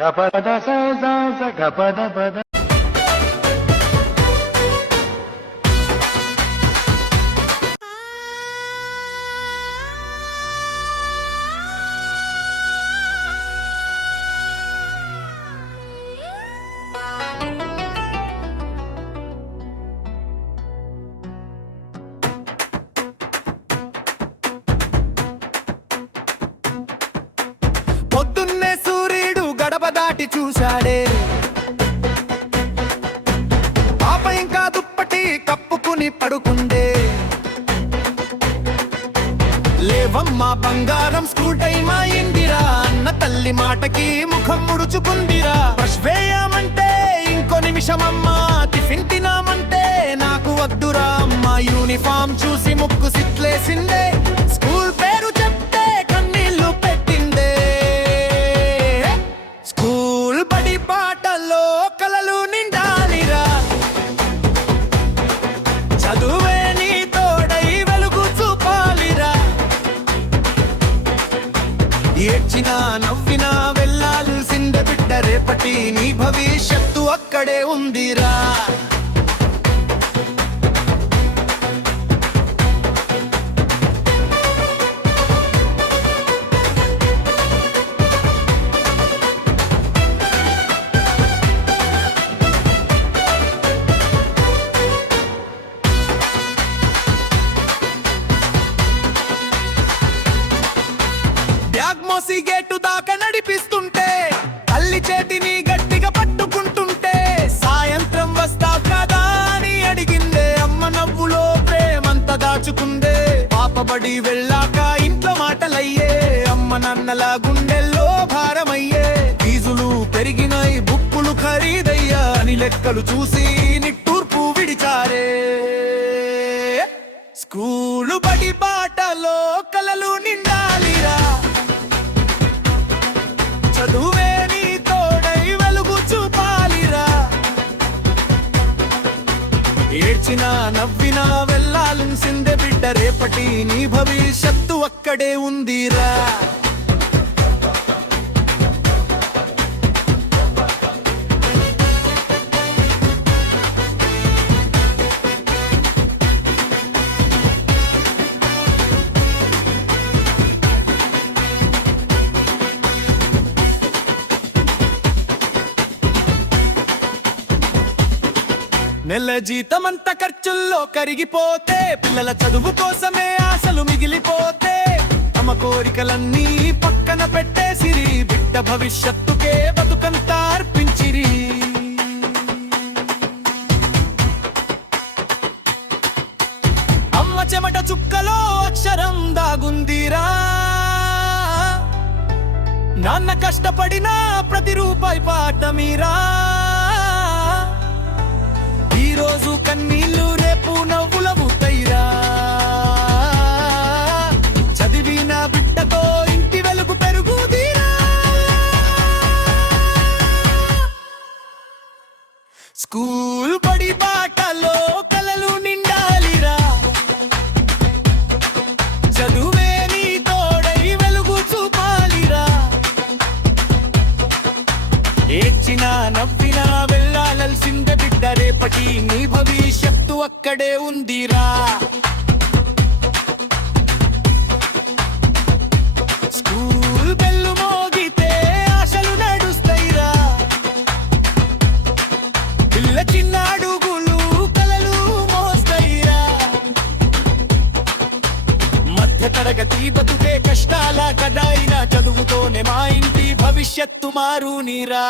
గపద స స స గపద పద. పొద్దున్నే సూర్యుడు గడప దాటి చూశాడే, పాప ఇంకా దుప్పటి కప్పుకుని పడుకుందే. లేవమ్మా బంగారం స్కూల్ టైం అయిందిరా అన్న తల్లి మాటకి ముఖం ముడుచుకుందిరా. బ్రష్ వేయమంటే ఇంకో నిమిషమమ్మా, టిఫిన్ తినామంటే నాకు వద్దురా. అమ్మా యూనిఫామ్ చూసి ముక్కు సిట్లేసిందే, స్కూల్ పేరు చెప్తే కన్నీళ్లు పెట్టిందే. స్కూల్ బడి పాటల్లో కలలు నిండాలిరా, చదువే నీ తోడై వెలుగు చూపాలిరా. ఏడ్చినా నవ్వినా వెళ్ళాల్సిందే బిడ్డ, రేపటి నీ భవిష్యత్తు అక్కడే ఉందిరా. గేటు దాకా నడిపిస్తుంటే, తల్లి చేతిని గట్టిగా పట్టుకుంటుంటే, సాయంత్రం వస్తావు కదా అని అడిగిందే. అమ్మ నవ్వులో ప్రేమంతా దాచుకుందే. పాపబడి వెళ్ళాక ఇంట్లో మాటలయ్యే, అమ్మ నాన్నల గుండెల్లో భారమయ్యే. ఫీజులు పెరిగినాయి, బుక్కులు ఖరీదయ్యా అని లెక్కలు చూసి నిట్టూర్పు విడిచారే. స్కూలు బడి బాటలో కలలు నిండాలిరా, చదువే నీ తోడై వెలుగు చూపాలిరా. ఏడ్చినా నవ్వినా వెళ్ళాల్సిందే బిడ్డ, రేపటి నీ భవిష్యత్తు అక్కడే ఉందిరా. నెల జీతమంతా ఖర్చుల్లో కరిగిపోతే, పిల్లల చదువు కోసమే ఆశలు మిగిలిపోతే, తమ కోరికలన్నీ పక్కన పెట్టేసిరి, బిడ్డ భవిష్యత్తుకే బతుకంతా అర్పించిరి. అమ్మ చెమట చుక్కలో అక్షరం దాగుందిరా, నాన్న కష్టపడిన ప్రతి రూపాయి పాఠమీరా. ఈరోజు కన్నీళ్ళు రేపు నవ్వులవుతాయిరా, చదివిన బిడ్డతో ఇంటి వెలుగు పెరుగుదీరా. స్కూల్ బడి బాటలో కలలు నిండాలిరా, చదువే నీ తోడై వెలుగు చూపాలిరా. ఏడ్చినా నవ్వినా వెళ్ళాల్సిందే బిడ్డ, రేపటి నీ భవిష్యత్తు అక్కడే ఉందిరా. స్కూల్ బెల్లు మోగితే ఆశలు నడుస్తాయిరా, పిల్ల చిన్న అడుగులు కలలు మోస్తాయిరా. మధ్య తరగతి బతుకే కష్టాల కడాయినా, చదువుతోనే మా ఇంటి భవిష్యత్తు మారునిరా.